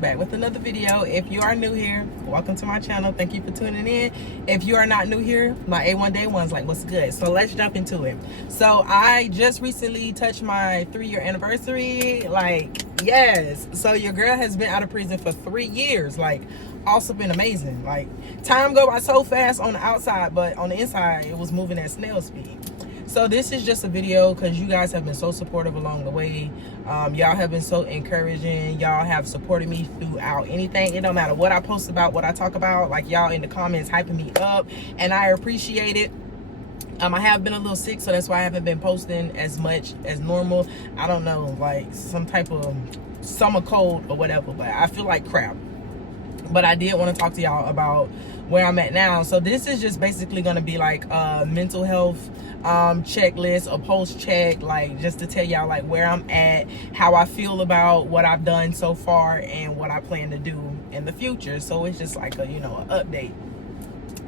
back with another video. If you are new here, welcome to my channel. Thank you for tuning in. If you are not new here, my A1 Day One's like, what's good? So let's jump into it. So I just recently touched my 3-year anniversary. Like, yes. So your girl has been out of prison for 3 years. Like, also been amazing. Like, time go by so fast on the outside, but on the inside, it was moving at snail speed. So this is just a video because you guys have been so supportive along the way. Y'all have been so encouraging. Y'all have supported me throughout anything. It don't matter what I post about, what I talk about. Like, y'all in the comments hyping me up, and I appreciate it. I have been a little sick, so that's why I haven't been posting as much as normal. I don't know, like some type of summer cold or whatever, but I feel like crap. But I did want to talk to y'all about where I'm at now. So this is just basically going to be like a mental health checklist, a post check, like just to tell y'all like where I'm at, how I feel about what I've done so far, and what I plan to do in the future. So it's just like a, you know, an update.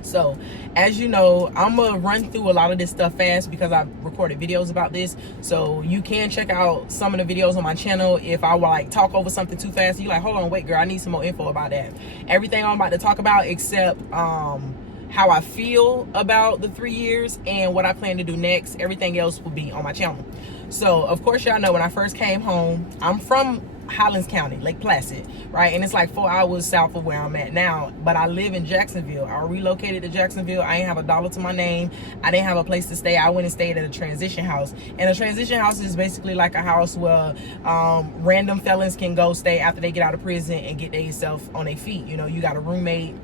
So as you know, I'm gonna run through a lot of this stuff fast because I've recorded videos about this. So you can check out some of the videos on my channel. If I like talk over something too fast, you're like, hold on, wait girl, I need some more info about that. Everything I'm about to talk about except how I feel about the 3 years and what I plan to do next, everything else will be on my channel. So of course y'all know when I first came home, I'm from Highlands County, Lake Placid, right? And it's like 4 hours south of where I'm at now, but I live in Jacksonville. I relocated to Jacksonville. I ain't have a dollar to my name. I didn't have a place to stay. I went and stayed at a transition house. And a transition house is basically like a house where random felons can go stay after they get out of prison and get themselves on their feet. You know, you got a roommate.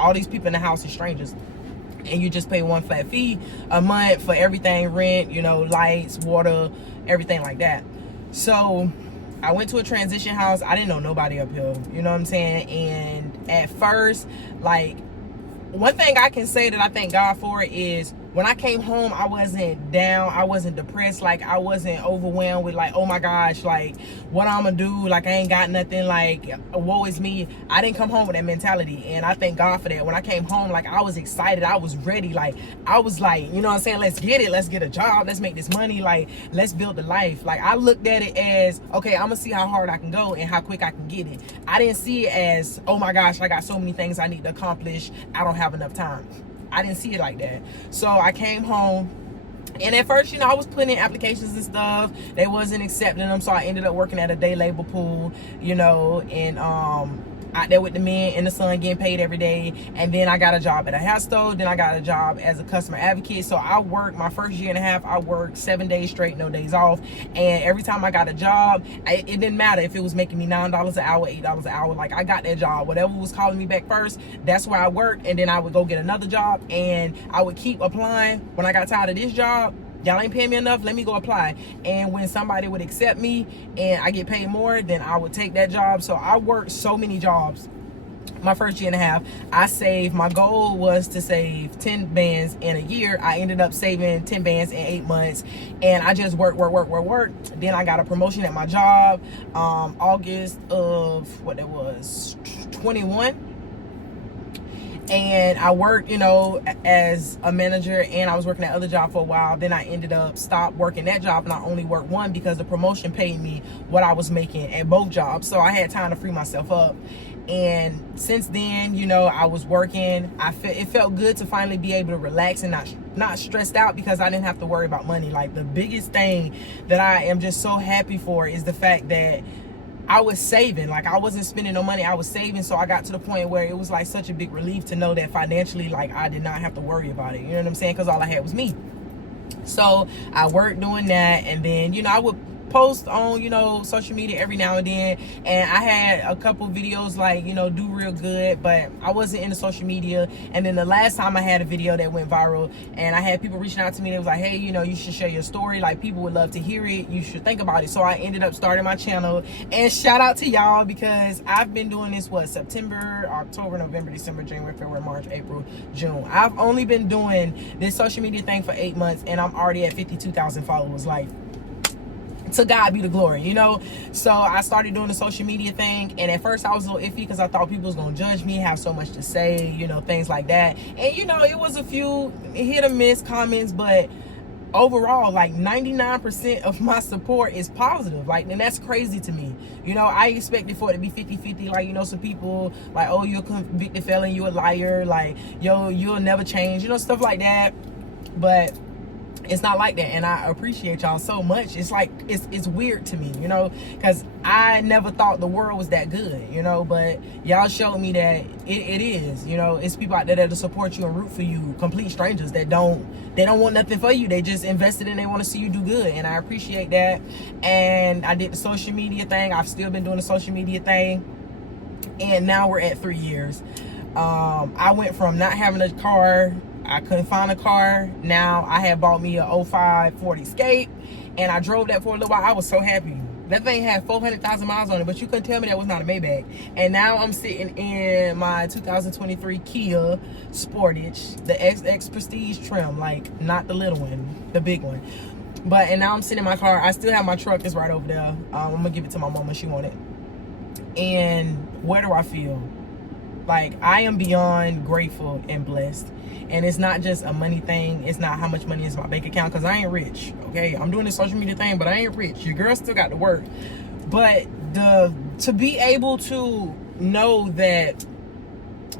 All these people in the house are strangers. And you just pay one flat fee a month for everything, rent, you know, lights, water, everything like that. So I went to a transition house. I didn't know nobody up here, you know what I'm saying? And at first, like, one thing I can say that I thank God for is when I came home, I wasn't down, I wasn't depressed, like I wasn't overwhelmed with like, oh my gosh, like what I'm gonna do, like I ain't got nothing, like woe is me. I didn't come home with that mentality, and I thank God for that. When I came home, like I was excited, I was ready, like I was like, you know what I'm saying, let's get it, let's get a job, let's make this money, like let's build a life. Like I looked at it as, okay, I'm gonna see how hard I can go and how quick I can get it. I didn't see it as, oh my gosh, I got so many things I need to accomplish, I don't have enough time. I didn't see it like that. So I came home, and at first, you know, I was putting in applications and stuff. They wasn't accepting them, so I ended up working at a day labor pool, you know, and out there with the men in the sun getting paid every day. And then I got a job at a hair store. Then I got a job as a customer advocate. So I worked my first year and a half, I worked 7 days straight, no days off. And every time I got a job, it didn't matter if it was making me $9 an hour, $8 an hour. Like I got that job, whatever was calling me back first, that's where I worked. And then I would go get another job, and I would keep applying. When I got tired of this job, y'all ain't paying me enough, let me go apply. And when somebody would accept me and I get paid more, then I would take that job. So I worked so many jobs my first year and a half. I saved, my goal was to save 10 bands in a year. I ended up saving 10 bands in 8 months, and I just worked. Then I got a promotion at my job August of what it was 21. And I worked, you know, as a manager, and I was working at other job for a while. Then I ended up stopped working that job, and I only worked one because the promotion paid me what I was making at both jobs. So I had time to free myself up. And since then, you know, I was working. It felt good to finally be able to relax and not stressed out because I didn't have to worry about money. Like the biggest thing that I am just so happy for is the fact that I was saving. Like I wasn't spending no money, I was saving. So I got to the point where it was like such a big relief to know that financially, like I did not have to worry about it. You know what I'm saying? Because all I had was me. So I worked doing that, and then, you know, I would post on, you know, social media every now and then, and I had a couple videos like, you know, do real good, but I wasn't into social media. And then the last time I had a video that went viral, and I had people reaching out to me, they was like, hey, you know, you should share your story, like people would love to hear it, you should think about it. So I ended up starting my channel, and shout out to y'all because I've been doing this September, October, November, December, January, February, March, April, June. I've only been doing this social media thing for 8 months, and I'm already at 52,000 followers. Like, to God be the glory, you know. So I started doing the social media thing, and at first I was a little iffy because I thought people was gonna judge me, have so much to say, you know, things like that. And you know, it was a few hit or miss comments, but overall, like 99% of my support is positive. Like, and that's crazy to me. You know, I expected for it to be 50-50. Like, you know, some people like, oh, you're a convicted felon, you're a liar, like, yo, you'll never change, you know, stuff like that. But it's not like that, and I appreciate y'all so much. It's like it's weird to me, you know, because I never thought the world was that good, you know, but y'all showed me that it is, you know. It's people out there that'll support you and root for you, complete strangers that don't want nothing for you. They just invested and they want to see you do good, and I appreciate that. And I did the social media thing. I've still been doing the social media thing, and now we're at 3 years. I went from not having a car, I couldn't find a car. Now I had bought me a 05 Ford Escape, and I drove that for a little while. I was so happy. That thing had 400,000 miles on it, but you couldn't tell me that was not a Maybach. And now I'm sitting in my 2023 Kia Sportage, the XX Prestige trim, like not the little one, the big one. And now I'm sitting in my car. I still have my truck. It's right over there. I'm gonna give it to my mama. She want it. And where do I feel? Like, I am beyond grateful and blessed. And it's not just a money thing. It's not how much money is in my bank account, because I ain't rich, okay? I'm doing this social media thing, but I ain't rich. Your girl still got to work. But to be able to know that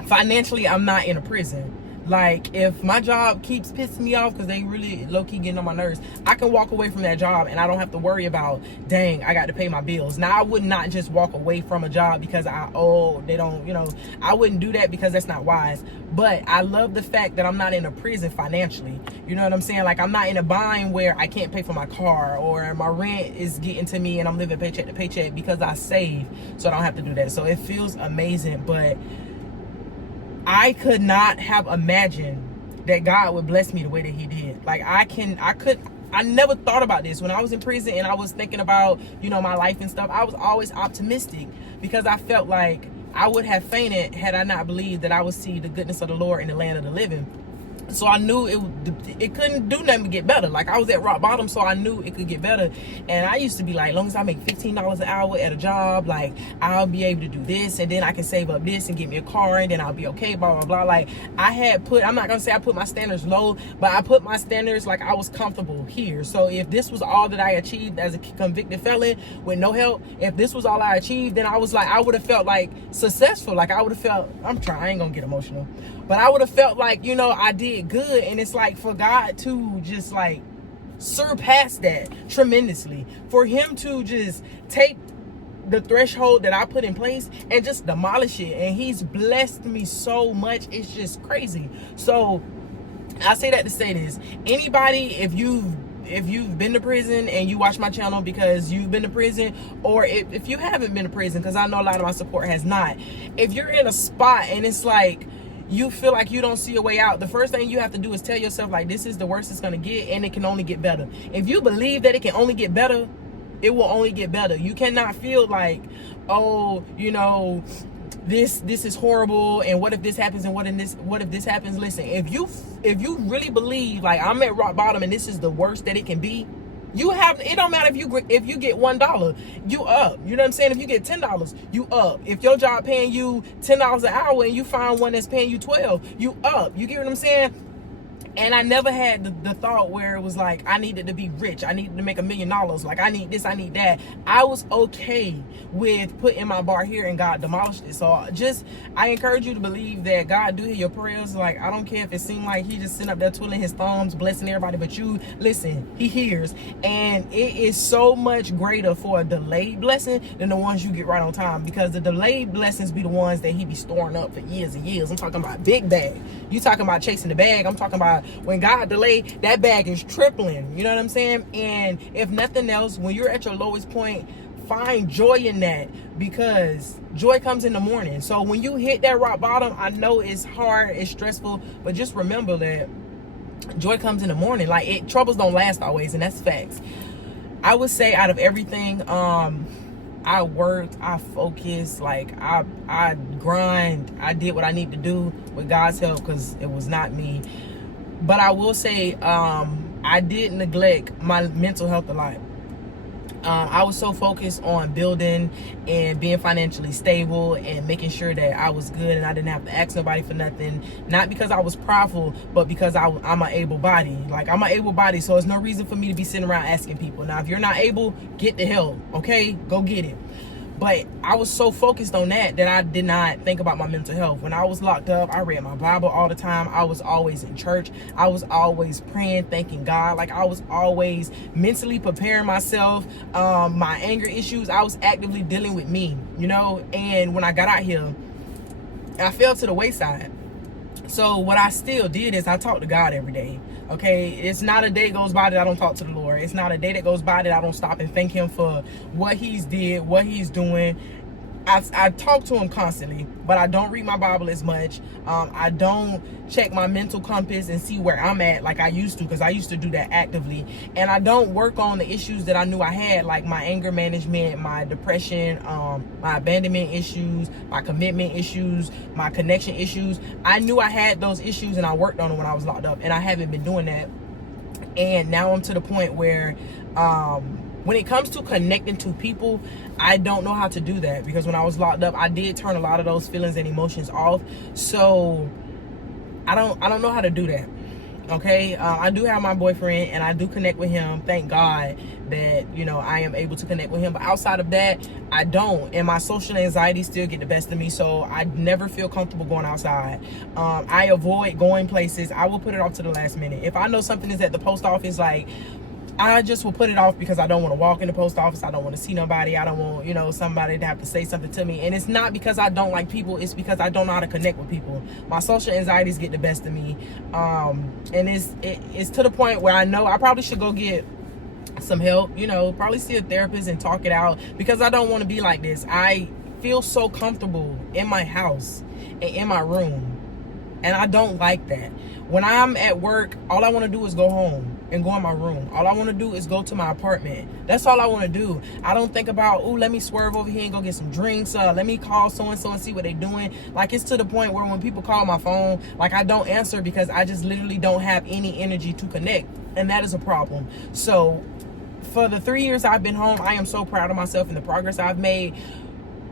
financially I'm not in a prison. Like, if my job keeps pissing me off because they really low-key getting on my nerves, I can walk away from that job and I don't have to worry about, dang, I got to pay my bills. Now, I would not just walk away from a job because they don't, you know, I wouldn't do that, because that's not wise. But I love the fact that I'm not in a prison financially. You know what I'm saying? Like, I'm not in a bind where I can't pay for my car, or my rent is getting to me and I'm living paycheck to paycheck, because I save, so I don't have to do that. So it feels amazing. But I could not have imagined that God would bless me the way that he did. Like, I never thought about this. When I was in prison and I was thinking about, you know, my life and stuff, I was always optimistic, because I felt like I would have fainted had I not believed that I would see the goodness of the Lord in the land of the living. So I knew it couldn't do nothing but get better. Like, I was at rock bottom, so I knew it could get better. And I used to be like, as long as I make $15 an hour at a job, like, I'll be able to do this, and then I can save up this and get me a car, and then I'll be okay, blah, blah, blah. Like, I'm not going to say I put my standards low, but I put my standards like I was comfortable here. So if this was all that I achieved as a convicted felon with no help, if this was all I achieved, then I would have felt like successful. Like, I would have felt, I ain't going to get emotional, but I would have felt like, you know, I did good. And it's like, for God to just like surpass that tremendously, for him to just take the threshold that I put in place and just demolish it. And he's blessed me so much. It's just crazy. So I say that to say this: anybody, if you've been to prison and you watch my channel because you've been to prison, or if you haven't been to prison, because I know a lot of my support has not, if you're in a spot and it's like you feel like you don't see a way out, the first thing you have to do is tell yourself, like, this is the worst it's going to get, and it can only get better. If you believe that it can only get better, it will only get better. You cannot feel like, oh, you know, this is horrible, and what if this happens, and what if this happens? Listen, if you really believe, like, I'm at rock bottom and this is the worst that it can be, it don't matter if you get $1, you up. You know what I'm saying? If you get $10, you up. If your job paying you $10 an hour and you find one that's paying you $12, you up. You get what I'm saying? And I never had the thought where it was like, I needed to be rich. I needed to make $1 million. Like, I need this, I need that. I was okay with putting my bar here, and God demolished it. So I encourage you to believe that God do hear your prayers. Like, I don't care if it seemed like he just sitting up there twiddling his thumbs, blessing everybody, but you listen, he hears. And it is so much greater for a delayed blessing than the ones you get right on time, because the delayed blessings be the ones that he be storing up for years and years. I'm talking about big bag. You talking about chasing the bag. I'm talking about when God delayed, that bag is tripling. You know what I'm saying? And if nothing else, when you're at your lowest point, find joy in that, because joy comes in the morning. So when you hit that rock bottom, I know it's hard, it's stressful, but just remember that joy comes in the morning. Like, troubles don't last always, and that's facts. I would say, out of everything, I worked, I focused, like, I grind, I did what I need to do with God's help, because it was not me. But I will say, I did neglect my mental health a lot. I was so focused on building and being financially stable and making sure that I was good and I didn't have to ask nobody for nothing. Not because I was prideful, but because I'm an able body. Like, I'm an able body, so there's no reason for me to be sitting around asking people. Now, if you're not able, get the help, okay? Go get it. But I was so focused on that I did not think about my mental health. When I was locked up, I read my Bible all the time. I was always in church. I was always praying, thanking God. Like, I was always mentally preparing myself. My anger issues, I was actively dealing with me, you know? And when I got out here, I fell to the wayside. So what I still did is I talked to God every day. Okay, it's not a day goes by that I don't talk to the Lord. It's not a day that goes by that I don't stop and thank him for what he's did, what he's doing. I talk to him constantly, but I don't read my Bible as much. I don't check my mental compass and see where I'm at like I used to, because I used to do that actively. And I don't work on the issues that I knew I had, like my anger management, my depression, my abandonment issues, my commitment issues, my connection issues. I knew I had those issues and I worked on them when I was locked up, and I haven't been doing that. And now I'm to the point where when it comes to connecting to people, I don't know how to do that, because when I was locked up, I did turn a lot of those feelings and emotions off. So I don't know how to do that. Okay, I do have my boyfriend and I do connect with him. Thank God that, you know, I am able to connect with him. But outside of that, I don't. And my social anxiety still get the best of me. So I never feel comfortable going outside. I avoid going places. I will put it off to the last minute. If I know something is at the post office, like, I just will put it off because I don't want to walk in the post office. I don't want to see nobody. I don't want, you know, somebody to have to say something to me. And it's not because I don't like people. It's because I don't know how to connect with people. My social anxieties get the best of me. And it's to the point where I know I probably should go get some help, you know, probably see a therapist and talk it out, because I don't want to be like this. I feel so comfortable in my house and in my room, and I don't like that. When I'm at work, all I want to do is go home and go in my room. All I want to do is go to my apartment. That's all I want to do. I don't think about, oh, let me swerve over here and go get some drinks. Let me call so-and-so and see what they're doing. Like, it's to the point where when people call my phone, like, I don't answer because I just literally don't have any energy to connect. And that is a problem. So for the 3 years I've been home, I am so proud of myself and the progress I've made.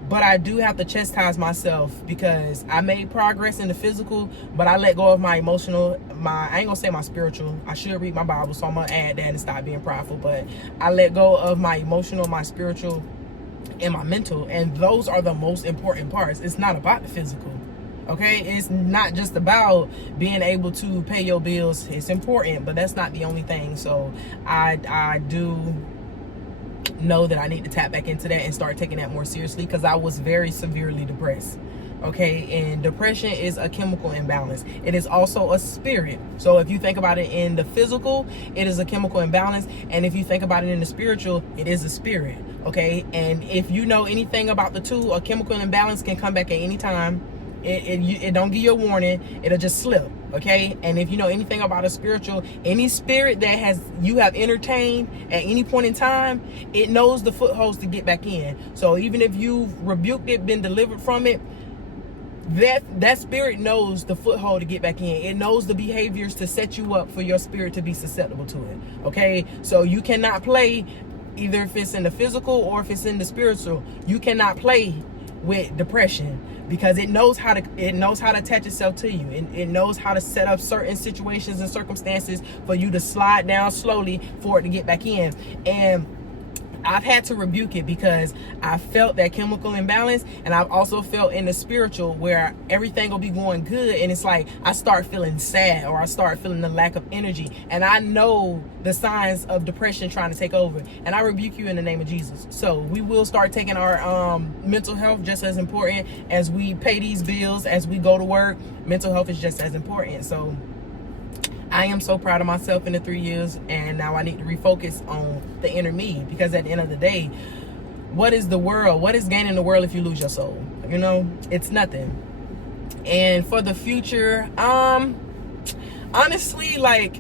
But I do have to chastise myself, because I made progress in the physical, but I let go of my emotional, I ain't gonna say my spiritual. I should read my Bible, so I'm gonna add that and stop being prideful. But I let go of my emotional, my spiritual, and my mental. And those are the most important parts. It's not about the physical. Okay, it's not just about being able to pay your bills. It's important, but that's not the only thing. So I do know that I need to tap back into that and start taking that more seriously, because I was very severely depressed. Okay, and depression is a chemical imbalance. It is also a spirit. So if you think about it in the physical, it is a chemical imbalance, and if you think about it in the spiritual, it is a spirit. Okay, and if you know anything about the two, a chemical imbalance can come back at any time. It don't give you a warning. It'll just slip. Okay, and if you know anything about a spiritual, any spirit that you have entertained at any point in time, it knows the footholds to get back in. So even if you've rebuked it, been delivered from it, that spirit knows the foothold to get back in. It knows the behaviors to set you up for your spirit to be susceptible to it. Okay, so you cannot play, either if it's in the physical or if it's in the spiritual. You cannot play with depression, because it knows how to attach itself to you. It knows how to set up certain situations and circumstances for you to slide down slowly for it to get back in. And I've had to rebuke it, because I felt that chemical imbalance, and I've also felt in the spiritual where everything will be going good, and it's like I start feeling sad, or I start feeling the lack of energy, and I know the signs of depression trying to take over. And I rebuke you in the name of Jesus. So we will start taking our mental health just as important as we pay these bills, as we go to work. Mental health is just as important. So I am so proud of myself in the 3 years, and now I need to refocus on the inner me, because at the end of the day, what is the world? What is gaining the world if you lose your soul? You know, it's nothing. And for the future, honestly, like,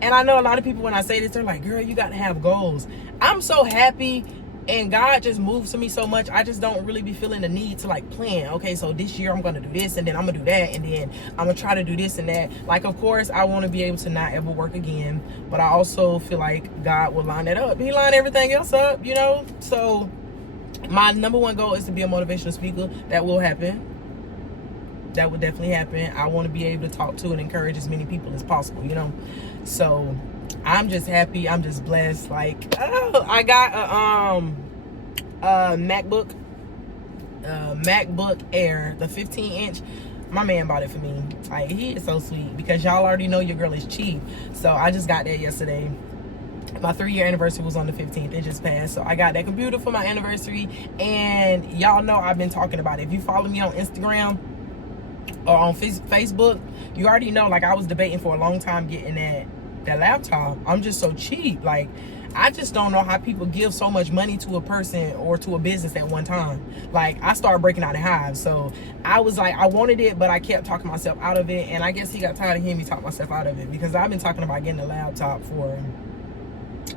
and I know a lot of people, when I say this, they're like, girl, you got to have goals. I'm so happy And God just moves to me so much. I just don't really be feeling the need to like plan. Okay, so this year I'm gonna do this, and then I'm gonna do that, and then I'm gonna try to do this and that. Like, of course, I want to be able to not ever work again, but I also feel like God will line that up. He lined everything else up, you know. So my number one goal is to be a motivational speaker. That will happen. That would definitely happen. I want to be able to talk to and encourage as many people as possible, you know. So I'm just happy. I'm just blessed. Like, oh, I got a MacBook Air, the 15-inch. My man bought it for me. Like, he is so sweet, because y'all already know your girl is cheap. So I just got that yesterday. My 3-year anniversary was on the 15th. It just passed. So I got that computer for my anniversary. And y'all know I've been talking about it. If you follow me on Instagram or on Facebook, you already know, like, I was debating for a long time getting that laptop. I'm just so cheap. Like, I just don't know how people give so much money to a person or to a business at one time. Like, I started breaking out in hives. So I was like, I wanted it, but I kept talking myself out of it. And I guess he got tired of hearing me talk myself out of it, because I've been talking about getting a laptop for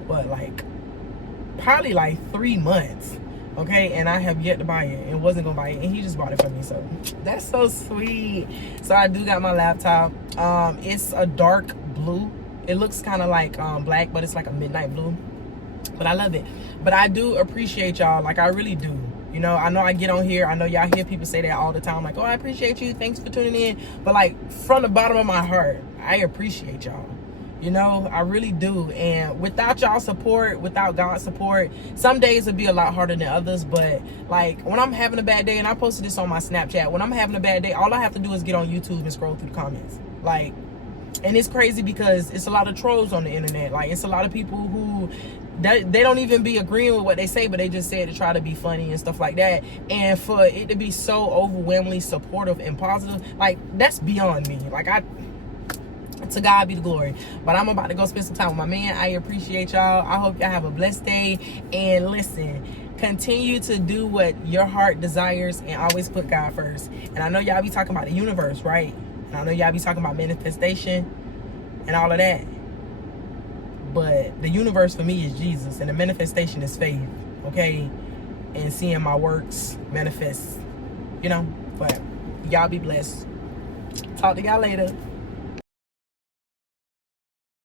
what, like, probably like 3 months. Okay, and I have yet to buy it and wasn't gonna buy it, and he just bought it for me. So that's so sweet. So I do got my laptop. It's a dark blue. It looks kind of like black, but it's like a midnight blue. But I love it. But I do appreciate y'all. Like, I really do. You know I get on here. I know y'all hear people say that all the time. Like, oh, I appreciate you. Thanks for tuning in. But, like, from the bottom of my heart, I appreciate y'all. You know, I really do. And without y'all support, without God's support, some days would be a lot harder than others. But, like, when I'm having a bad day, and I posted this on my Snapchat, when I'm having a bad day, all I have to do is get on YouTube and scroll through the comments. Like, and it's crazy because it's a lot of trolls on the internet. Like, it's a lot of people who they don't even be agreeing with what they say, but they just say it to try to be funny and stuff like that. And for it to be so overwhelmingly supportive and positive, like, that's beyond me. Like, to God be the glory. But I'm about to go spend some time with my man. I appreciate y'all. I hope y'all have a blessed day. And listen, continue to do what your heart desires and always put God first. And I know y'all be talking about the universe, right? And I know y'all be talking about manifestation and all of that. But the universe for me is Jesus, and the manifestation is faith, okay? And seeing my works manifest, you know? But y'all be blessed. Talk to y'all later.